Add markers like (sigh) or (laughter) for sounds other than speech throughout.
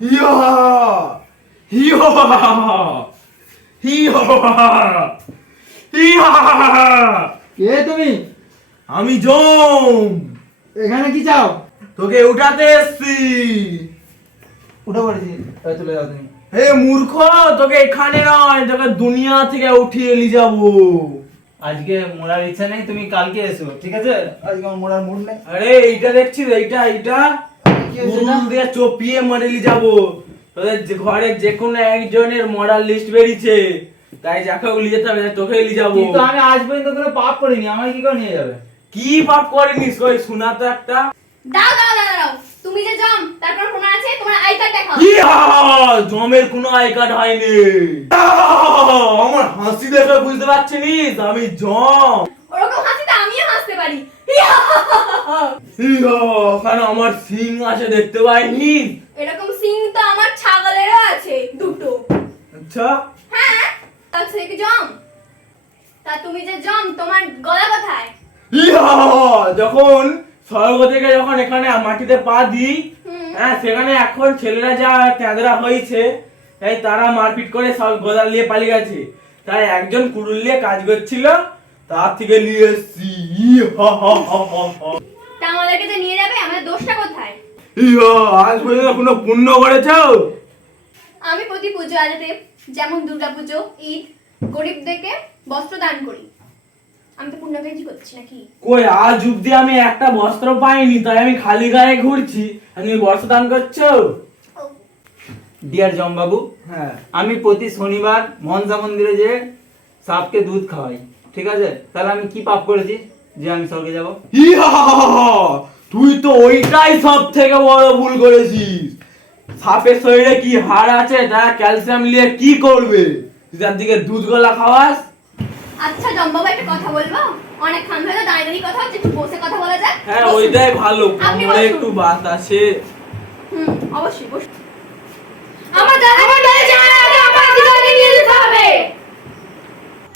ইয়া ইয়া ইয়া ইয়া কে তুমি? আমি জম। এখানে কি চাও? তোকে উঠাতে এসছি। উঠে পড়েছি। চলে যাও তুমি। হে মূর্খ তোকে এখানে নয় তোকে দুনিয়া থেকে উঠিয়ে নিয়ে যাব। আজকে মোড়ার ইচ্ছা নেই তুমি কালকে এসো ঠিক আছে? আজকে আমার মোড়ার মুড নেই। আরে এইটা দেখছিস এইটা এইটা। কি দিয়ে চপিয়ে মডেলি যাব। তোদের ঘরে যে কোনো একজনের মডেল লিস্ট বেরিয়েছে। তাই যাকে নিয়ে যেতে হবে তোকে নিয়ে যাব। কিন্তু আমি আজ পর্যন্ত কোনো পাপ করিনি আমার কি করে নিয়ে যাবে? কি পাপ করিনিস কই শোনা তো একটা। দাও দাও দাও দাও তুমি যে জম তারপর ফোন আছে তোমার আই কার্ড দেখাও। ইয়া! জমের কোনো আই কার্ড হয়নি। আমার হাসি দেখে বুঝতে পারছিস আমি জম। ওরকম হাসিতে আমিও হাসতে পারি! ওখানে আমার সিং আছে দেখতে পাইনি? এরকম সিং তো আমার ছাগলেরও আছে দুটো। আচ্ছা। হ্যাঁ তা সে কি জম? তা তুমি যে জম তোমার গলা কোথায়? যখন স্বর্গ থেকে যখন এখানে মাটিতে পা দিই হ্যাঁ সেখানে এখন ছেলেরা যা তেঁদরা হয়েছে তাই তারা মারপিট করে সব গোদাল নিয়ে পালিয়ে গেছে। তাই একজন কুড়ুল নিয়ে কাজ করছিল তার থেকে নিয়ে এসছি। তা আমাদেরকে যে নিয়ে যাবে আমাদের দোষটা কোথায়? ইয়া! আজ পর্যন্ত কোনো পুণ্য করেছ? আমি প্রতি পুজো আজাতে যেমন দুর্গা পুজো ঈদ গরিবদেরকে বস্ত্র দান করি। আমি তো করছি নাকি? কই আজ অব্দি আমি একটা বস্ত্র পাইনি তাই আমি খালি গায়ে ঘুরছি। আমি বস্ত্র দান করছ? ডিয়ার জমবাবু হ্যাঁ। আমি প্রতি শনিবার মনসা মন্দিরে যে সাপকে দুধ খাওয়াই। ঠিক আছে? তাহলে আমি কি পাপ করেছি? যে আমি স্বর্গে যাব। তুই তো ওইটাই সব থেকে বড় ভুল করেছিস। সাপের শরীরে কি হাড় আছে? তা ক্যালসিয়াম নিয়ে কি করবে? তুই তার দিকে দুধ গলা খাওয়াস? আচ্ছা জম্বাবু একটা কথা বলব? অনেক খান হয়ে দাঁড়িয়ে দাঁড়িয়ে কথা হচ্ছে একটু বসে কথা বলা যাক। হ্যাঁ ওইটাই ভালো কোমরে একটু বাত আছে। হুম অবশ্যই বসুন। আমার দাদা আমার দাদা আগে আমার দিকে নিয়ে যেতে হবে।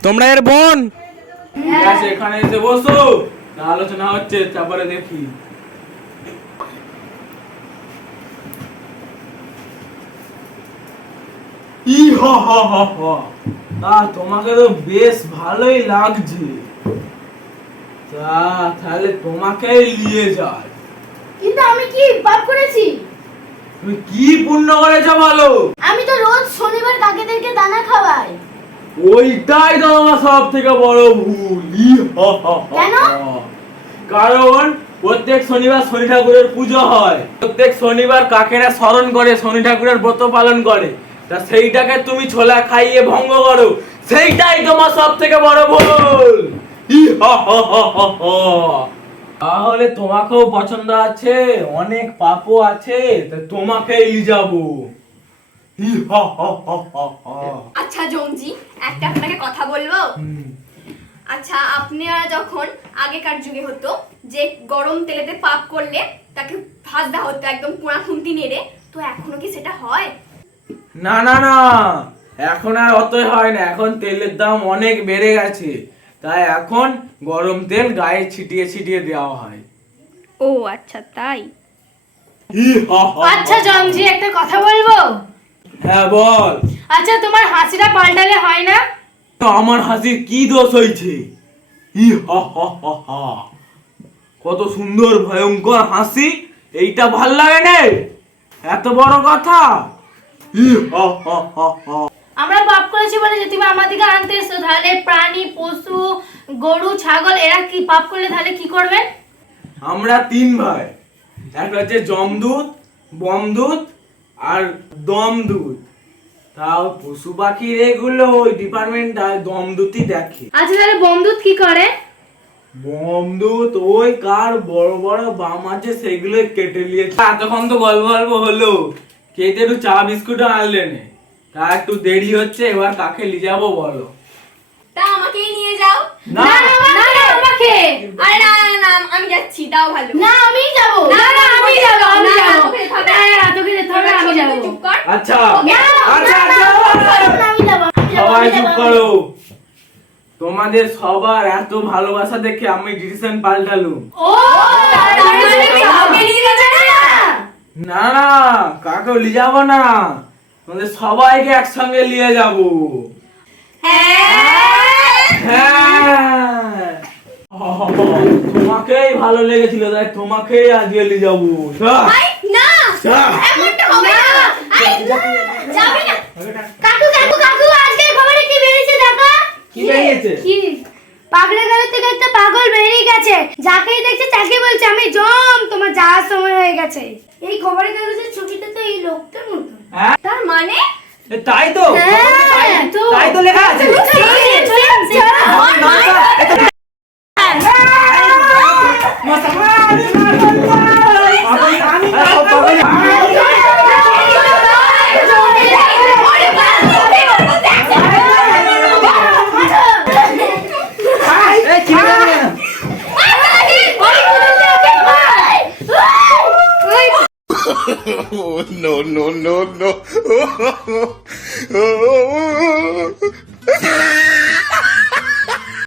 তোমরা এর বোন? এখানে এসে বসো। আলোচনা হচ্ছে তারপরে দেখি। ই হা হা হা হা। তা তোমাকে তো বেশ ভালোই লাগছে। তা তাহলে তোমাকেই নিয়ে যায় কিন্তু আমি কি পাপ করেছি? তুমি কি পুণ্য করেছ বলো? আমি তো রোজ শনিবার কাকেদেরকে দানা খাওয়াই। ওইটাই তো আমার সব থেকে বড় ভুল। কারণ প্রত্যেক শনিবার শনি ঠাকুরের পুজো হয় প্রত্যেক শনিবার কাকেরা স্মরণ করে শনি ঠাকুরের ব্রত পালন করে তা সেইটাকে তুমি ছোলা খাইয়ে ভঙ্গ করো সেইটাই তোমার সব থেকে বড় ভুল। তাহলে তোমাকেও পছন্দ আছে অনেক পাপও আছে তোমাকেই যাব। (laughs) আচ্ছা জমজি একটা আপনাকে কথা বলব। আচ্ছা আপনারা যখন আগেকার যুগে হতো যে গরম তেলেতে পাপ করলে তাকে ভাজা হতো একদম পোড়া খুন্তি নেড়ে তো এখনও কি সেটা হয়? না না না এখন আর অতই হয় না এখন তেলের দাম অনেক বেড়ে গেছে তাই এখন গরম তেল গায়ে ছিটিয়ে ছিটিয়ে দেওয়া হয়। ও আচ্ছা তাই। আচ্ছা জমজি একটা কথা বলব? হ্যাঁ বল। আচ্ছা তোমার হাসিটা পাল্টালে হয় না? তো আমার হাসির কি দোষ হয়েছে? হি হা হা হা হা। কত সুন্দর ভয়ঙ্কর হাসি। এইটা ভালো লাগে না। এত বড় কথা। হি হা হা হা হা। আমরা পাপ করেছি বলে যে তুমি আমার দিকে আনতে এসছো তাহলে প্রাণী পশু গরু ছাগল এরা কি পাপ করলে তাহলে কি করবে? আমরা তিন ভাই। একটা হচ্ছে জমদূত বমদূত আর দমদূত তাও পশু পাখির এগুলো ওই ডিপার্টমেন্ট দমদূতই দেখে। আচ্ছা তাহলে কি করে? বমদূত ওই কার বড় বড় বাম আছে সেগুলো কেটে নিয়েছে এতক্ষণ তো গল্প গল্প হলো। কেটে একটু চা বিস্কুট আনলেন তা একটু দেরি হচ্ছে এবার কাকে নিয়ে যাব বলো। তা আমাকেই নিয়ে যাও। না। না না আমাকে। আরে না না আমি যাচ্ছি তাও ভালো না আমি যাব। না, না, আমি যাব, আমি না, যাব। তোকে যেতে হবে। না, না, তোকে যেতে হবে, আমি যাব। চুপ কর। আচ্ছা। না, আচ্ছা না, আচ্ছা। আমি আমি যাব সবাই চুপ করো। তোমাদের সবার এত ভালোবাসা দেখে আমি ডিসিশন পাল্টালুম। ও নিয়ে না? না না কাকেও নিয়ে যাব না। তোমাদের সবাইকে একসঙ্গে নিয়ে যাব। হ্যাঁ। (laughs) তোমাকেই ভালো লেগেছিল তাই তোমাকেই আজকে নিয়ে যাব। চল। আই, না! এমনটা হবে না! যাবে না! কাকু কাকু কাকু আজকের খবরে কি বেরিয়েছে দেখো? কি বেরিয়েছে? কি? পাগলা গাড়ি থেকে একটা পাগল বেরিয়ে গেছে। যাকেই দেখছে তাকে বলছে আমি জম তোমার যাওয়ার সময় হয়ে গেছে। এই খবরের কাগজের ছবিটা তো এই লোকটার মতো হ্যাঁ? তার মানে? তাই তো? হ্যাঁ তাই তো লেখা আছে। Oh, no, no, no, no. oh,